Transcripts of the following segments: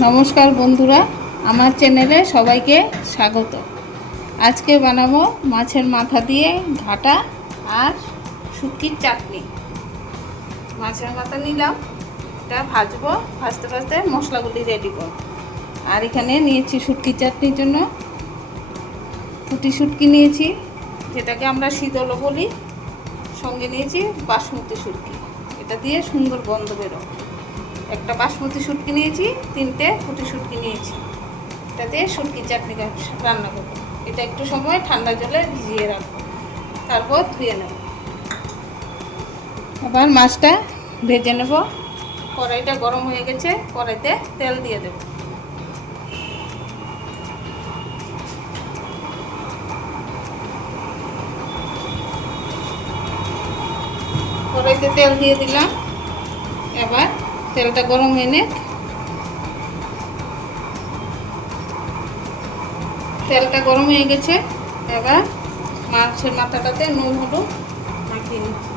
নমস্কার বন্ধুরা, আমার চ্যানেলে সবাইকে স্বাগত। আজকে বানাবো মাছের মাথা দিয়ে ঘাটা আর শুটকির চাটনি। মাছের মাথা নিলাম, এটা ভাজবো, ভাজতে ভাজতে মশলাগুলি রেডি করব। আর এখানে নিয়েছি শুটকির চাটনির জন্য পুঁটি শুটকি নিয়েছি, যেটাকে আমরা শীতলও বলি। সঙ্গে নিয়েছি বাসমতি শুটকি, এটা দিয়ে সুন্দর গন্ধ বেরোয়। একটা বাসমতি শুটকি নিয়েছি, 3টে পুঁটি শুটকি নিয়েছি। এটা দিয়ে শুটকির চাটনি রান্না করবো। এটা একটু সময় ঠান্ডা জলে ভিজিয়ে রাখবো, তারপর ধুয়ে নেব। আবার মাছটা ভেজে নেব। কড়াইটা গরম হয়ে গেছে, কড়াইতে তেল দিয়ে দেব। কড়াইতে তেল দিয়ে দিলাম। এবার তেলটা গরম হয়ে নে। তেলটা গরম হয়ে গেছে, এবার মাছের মাথাটাতে নুন হলুদ মাখিয়ে নিচ্ছি।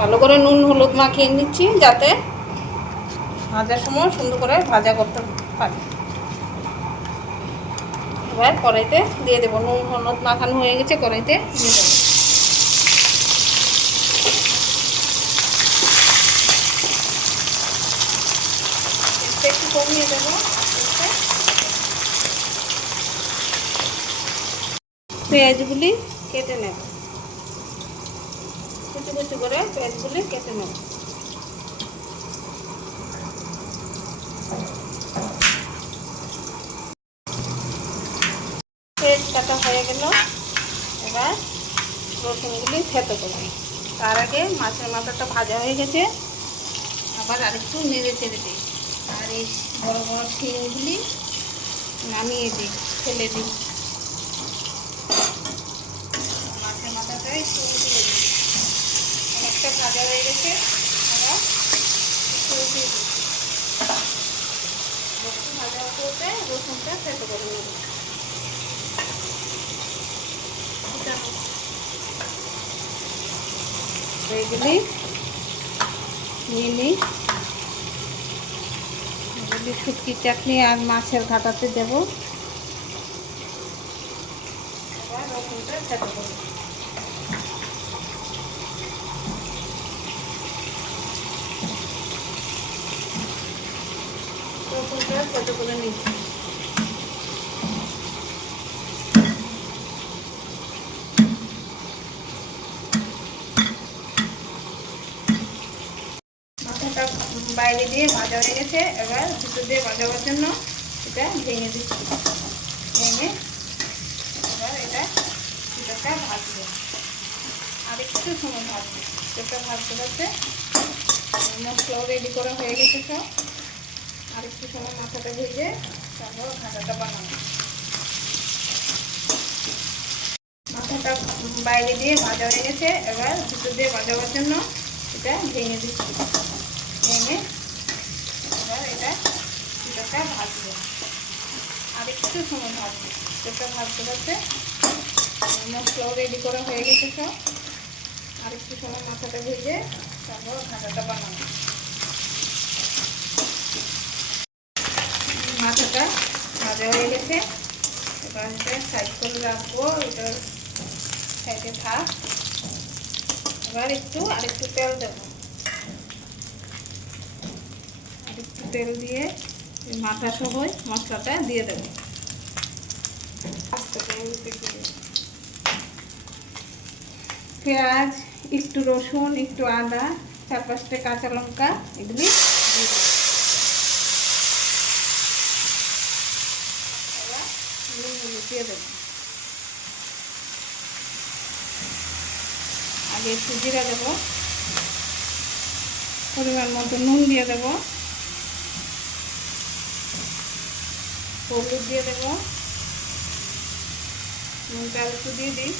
ভালো করে নুন হলুদ মাখিয়ে নিচ্ছি, যাতে ভাজার সময় সুন্দর করে ভাজা করতে পারি। এবার কড়াইতে দিয়ে দেবো। নুন হলুদ মাখানো হয়ে গেছে, কড়াইতে দিয়ে দেবো। একটু কমিয়ে দেবো। পেঁয়াজগুলি কেটে নেব, কুচু কুচু করে পেঁয়াজগুলি কেটে নেব। পেঁয়াজ কাটা হয়ে গেল, এবার রসুনগুলি থেতো করব। তার আগে মাছের মাথাটা ভাজা হয়ে গেছে, আবার আরেকটু নেড়ে চেড়ে দিই। আর এই বড় বড় শিংগুলি নামিয়ে দিই, ফেলে দিই। মাছের মাথাটাই চুল দিয়ে দিই। অনেকটা ভাজা হয়ে গেছে, এবার চুল দিয়ে দিই। একটু ভাজা হতে হতে রসুনটা থেতো করে নেব। এইগুলি নিয়ে নিই। এগুলি শুটকির চাটনি আর মাছের ঘাটাতে দেব। এবার রসুনটা থেতো করব। রসুনটা থেতো করে নিচ্ছি। মাথাটা বাইরে দিয়ে ভাজা হয়ে গেছে, এবার ভিতর দিয়ে ভাজাবার জন্য এটা ভেঙে দিচ্ছি। ভেঙে এবার এটা ভিতরটা ভাজবো। আর একটু সময় ভাজবো। এটা ভাজতে ভাজতে মশলাও রেডি করা হয়ে গেছে সব। আর একটু সময় মাথাটা ভেজে তারপর ঘাটাটা বানাবো। মাথাটা বাইরে দিয়ে ভাজা হয়ে গেছে, এবার ভিতর দিয়ে ভাজাবার জন্য এটা ভেঙে দিচ্ছি। ভেঙে এবার এটা ভিতরটা ভাজবো। আর একটু সময় ভাজবো। এটা ভাজতে ভাজতে মশলাও রেডি করা হয়ে গেছে সব। আর একটু সময় মাথাটা ভেজে তারপর ঘাটাটা বানাবো। মাথাটা ভাজা হয়ে গেছে, এবার এটা সাইড করে রাখবো। এটা সাইডে থাক। এবার আরেকটু তেল দেবো। আরেকটু তেল দিয়ে মাথা সহ মশলাটা দিয়ে দেবো। পেঁয়াজ, একটু রসুন, একটু আদা, 4-5টে কাঁচা লঙ্কা, এগুলি দিয়ে দেবো। এবার নুন হলুদ দিয়ে দেবো। আগে একটু জিরা দেবো, পরিমাণ মতো নুন দিয়ে দেবো, হলুদ দিয়ে দেবো, নুনটা একটু দিয়ে দিই,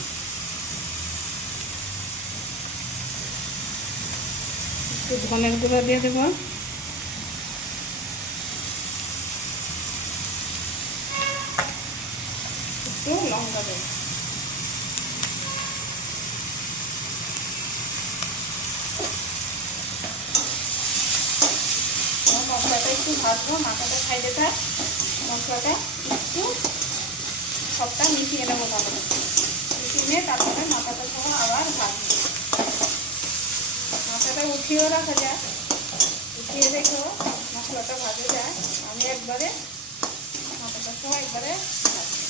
একটু ধনের গুঁড়ো দিয়ে দেবো, লঙ্কা দেব। মশলাটা একটু ভাজবো, মাথাটা খাইতে থাক। মশলাটা একটু সবটা মিশিয়ে নেবো ভালো করে, মিশিয়ে নিয়ে তারপরে মাথাটা সহ আবার ভাজবো। মাথাটা উঠিয়েও রাখা যায়, উঠিয়ে রেখেও মশলাটা ভাজা যায়। আমি একবারে মাথাটা সহ একবারে ভাজবো।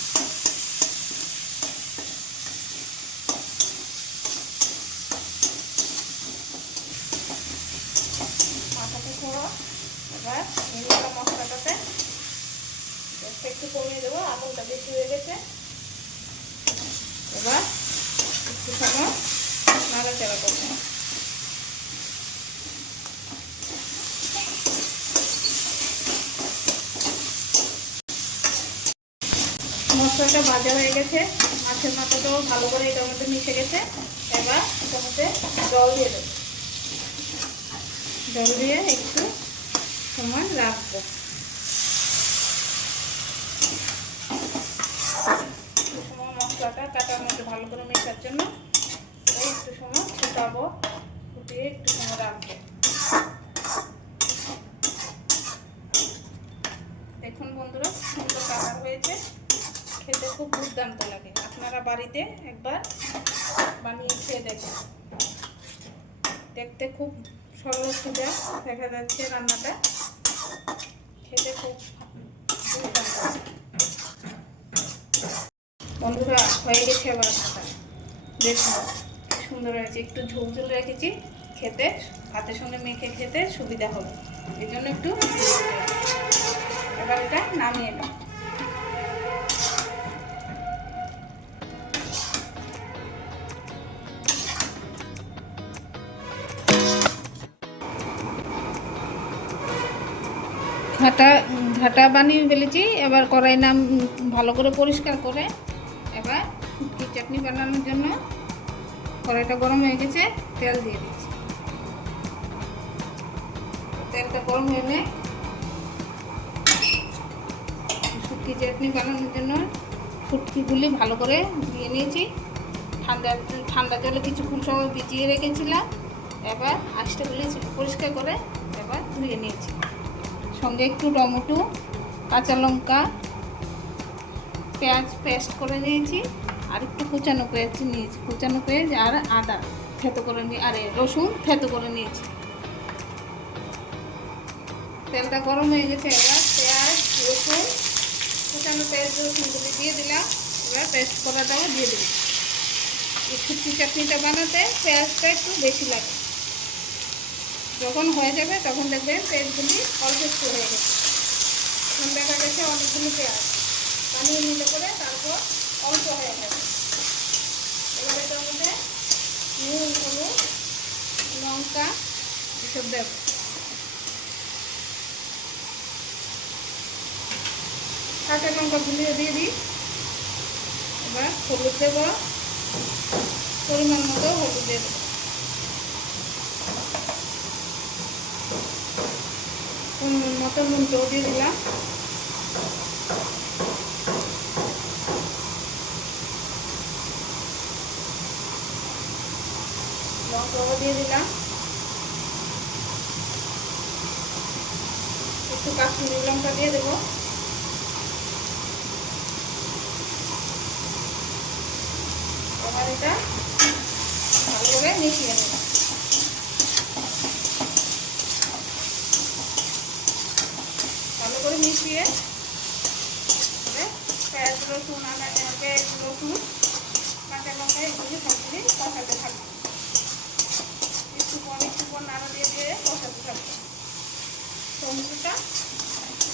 মাথাটা সহ এবার নিয়ে মশলাটাতে একটু কমিয়ে দেবো, আগুনটা বেশি হয়ে গেছে। এবার একটু সময় নাড়াচাড়া করবো। মশলাটা ভাজা হয়ে গেছে, মাছের মাথাটাও ভালো করে এটার মধ্যে মিশে গেছে। এবার এটার মধ্যে জল দিয়ে দেবো, জল দিয়ে একটু সময় রাখবো। একটু সময় মশলাটা কাটার মধ্যে ভালো করে মেশার জন্য একটু সময় ফুটাবো, ফুটিয়ে একটু সময় রাখবো। দেখুন বন্ধুরা, সুন্দর কালার হয়েছে, খেতে খুব দুর্দান্ত লাগে। আপনারা বাড়িতে একবার বানিয়ে খেয়ে দেখুন। দেখতে খুব সরল সোজা দেখা যাচ্ছে, রান্নাটা খেতে খুব দুর্দান্ত। বন্ধুরা হয়ে গেছে আবার রান্নাটা, দেখুন সুন্দর হয়েছে। একটু ঝোল ঝোল রেখেছি, খেতে ভাতের সঙ্গে মেখে খেতে সুবিধা হবে, এই জন্য একটু। এবার এটা নামিয়ে নেব। ঘাটা বানিয়ে ফেলেছি। এবার কড়াই নাম ভালো করে পরিষ্কার করে এবার শুটকির চাটনি বানানোর জন্য কড়াইটা গরম হয়ে গেছে, তেল দিয়ে দিচ্ছি। তেলটা গরম হলে শুটকি চাটনি বানানোর জন্য শুটকিগুলি ভালো করে দিয়ে নিয়েছি। ঠান্ডা জলে কিছুক্ষণ সময় ভিজিয়ে রেখেছিলাম। এবার আঁশটাগুলি পরিষ্কার করে এবার ধুয়ে নিয়েছি। সঙ্গে একটু টমেটো, কাঁচা লঙ্কা, পেঁয়াজ পেস্ট করে নিয়েছি, আর একটু কুচানো পেঁয়াজ নিয়েছি, কুচানো পেঁয়াজ আর আদা থেতো করে নিয়ে, আর রসুন থেতো করে নিয়েছি। তেলটা গরম হয়ে গেছে, এবার পেঁয়াজ রসুন কুচানো পেঁয়াজ রসুনগুলি দিয়ে দিলাম। এবার পেস্ট করাটাও দিয়ে দিলাম। এই শুটকি চাটনিটা বানাতে পেঁয়াজটা একটু বেশি লাগে। যখন হয়ে যাবে তখন দেখবেন পেঁয়াজগুলি অল্প একটু হয়ে গেছে। এখন দেখা গেছে অনেকগুলো পেঁয়াজ বানিয়ে নিলে করে তারপর অল্প হয়ে যাবে। এবার এটার মধ্যে নুন, হলুদ, লঙ্কা এসব দেব। কাঁচা লঙ্কা গুলিয়ে দিয়ে দিই। এবার হলুদ দেব, পরিমাণ মতো হলুদ দেব। মতো নুনটাও দিয়ে দিলাম। লঙ্কাও দিয়ে দিলাম। একটু কাশ্মীরি লঙ্কা দিয়ে দেবো। এবার এটা ভালো করে মিশিয়ে নেব। ভালো করে মিশিয়ে পেঁয়াজ রসুন, পেঁয়াজ রসুন, কাঁচা লঙ্কা এগুলি সবগুলি কষাতে থাকবে। একটু পর নাড়া দিয়ে দিয়ে কষাতে থাকবে। টমেটোটা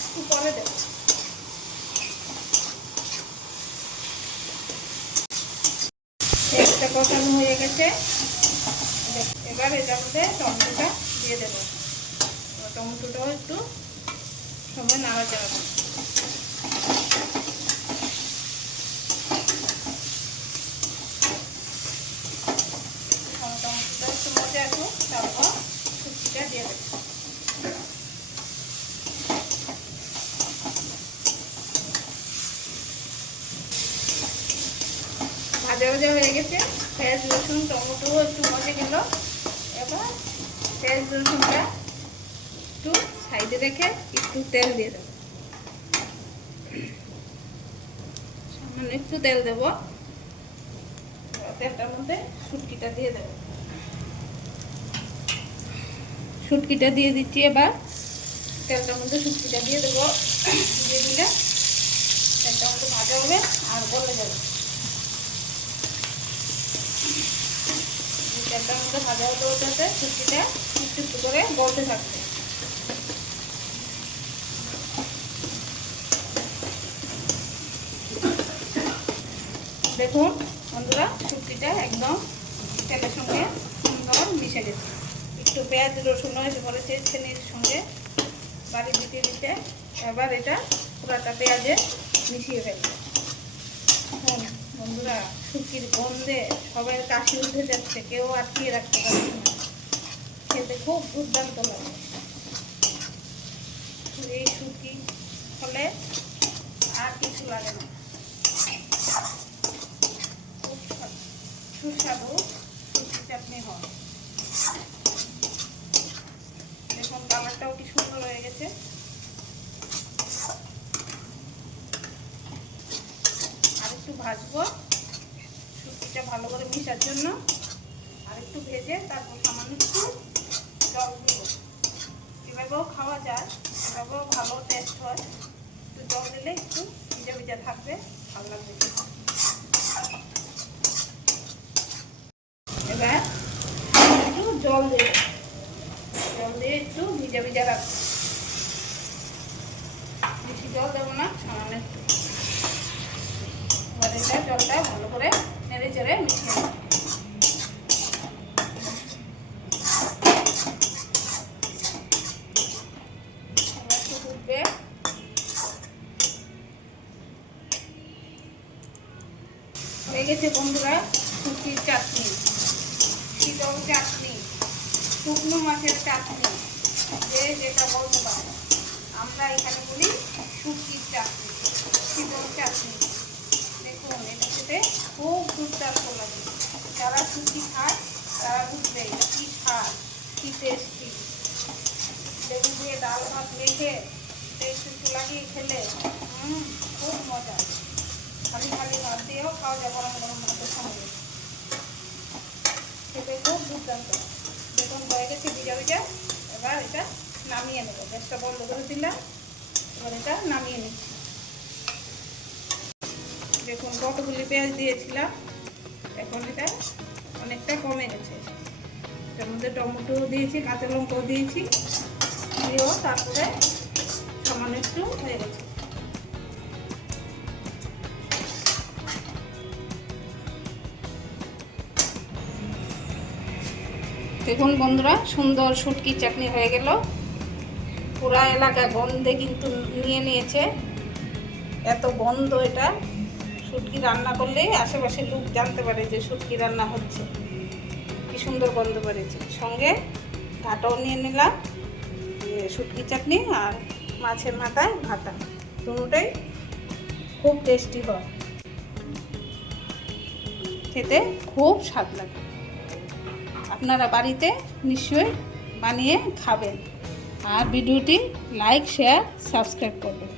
একটু পরে দেব। পেঁয়াজটা কষানো হয়ে গেছে, এবার এটার মধ্যে টমেটোটা দিয়ে দেবো। টমেটোটাও একটু সময় নাড়াচাড়া করব। টমেটোটা একটু মজা আসুক, তারপর শুটকিটা দিয়ে দেবো। ভাজা ভাজা হয়ে গেছে। পেঁয়াজ রসুন টমেটো একটু মজে গেল। এবার পেঁয়াজ রসুনটা একটু সাইডে রেখে একটু তেল দিয়ে দেবো, সামান্য একটু তেল দেবো। তেলটার মধ্যে শুটকিটা দিয়ে দেবো, শুটকিটা দিয়ে দিচ্ছি। এবার তেলটার মধ্যে শুটকিটা দিয়ে দেবো, দিয়ে দিলে তেলটার মধ্যে ভাজা হবে আর গলে যাবে। তেলটার মধ্যে ভাজা হতে হতে শুটকিটা একটু একটু করে গলতে থাকবে। দেখুন বন্ধুরা, শুটকিটা একদম তেলের সঙ্গে সুন্দর মিশে গেছে। একটু পেঁয়াজ রসুন এসে পড়েছে ছেনির সঙ্গে বাড়ি দিতে দিতে। এবার এটা পুরাটা পেঁয়াজে মিশিয়ে ফেলবে। বন্ধুরা, শুটকির গন্ধে সবাই কাশি উঠে যাচ্ছে, কেউ আটকিয়ে রাখতে পারছে না। খেতে খুব দুর্দান্ত লাগে। এই শুটকি হলে আর কিছু লাগে না। খুব সুস্বাদু শুটকি চাটনি হয়। দেখুন কালারটাও কি সুন্দর হয়ে গেছে। আর একটু ভাজবো শুটকিটা ভালো করে মিশার জন্য। আর একটু ভেজে তারপর সামান্য একটু জল দিব। এভাবেও খাওয়া যায়, এভাবেও ভালো টেস্ট হয়। একটু জল দিলে একটু ভিজা ভিজা থাকবে, ভালো লাগবে। এবার একটু জল দিয়ে একটু ভিজা ভিজা রাখবো। বেশি জল দেবো না, সামান্য একটু। এবার এটা জলটা ভালো করে নেড়ে চেড়ে মিশিয়ে নেব। ফুটবে। হয়ে গেছে বন্ধুরা শুটকির চাটনি, শীতল চাটনি, শুকনো মাছের চাটনি, যে যেটা বলতে পারে। আমরা এখানে বলি শুটকির চাটনি, শীতল চাটনি। দেখুন এটা খেতে খুব দুর্দান্ত লাগে। যারা শুটকি খায় তারা বুঝবে এটা কী স্বাদ, কী টেস্টি। লেবু দিয়ে ডাল ভাত মেখে একটু একটু লাগিয়ে খেলে খুব মজা। খালি খালি ভাত দিয়েও খাওয়া যায়, গরম গরম ভাতের সঙ্গে খেতে খুব দুর্দান্ত। দেখুন হয়ে গেছে ভিজা ভিজা। এবার এটা নামিয়ে নেব। গ্যাসটা বন্ধ করে দিলাম। এবার এটা নামিয়ে নিচ্ছি। দেখুন কতগুলি পেঁয়াজ দিয়েছিলাম, এখন এটা অনেকটা কমে গেছে। এর মধ্যে টমেটো দিয়েছি, কাঁচা লঙ্কাও দিয়েছি, দিয়েও তারপরে সামান্য একটু হয়ে গেছে। দেখুন বন্ধুরা, সুন্দর শুটকির চাটনি হয়ে গেল। পুরা এলাকা গন্ধে কিন্তু নিয়ে নিয়েছে, এত গন্ধ। এটা শুটকি রান্না করলেই আশেপাশের লোক জানতে পারে যে শুটকি রান্না হচ্ছে। কি সুন্দর গন্ধ বেড়েছে। সঙ্গে ঘাটাও নিয়ে নিলাম, শুটকি চাটনি আর মাছের মাথায় ভাতা। দুটোটাই খুব টেস্টি হয়, খেতে খুব স্বাদ লাগে। আপনারা বাড়িতে নিশ্চয়ই বানিয়ে খাবেন। আর ভিডিওটি লাইক, শেয়ার, সাবস্ক্রাইব করবেন।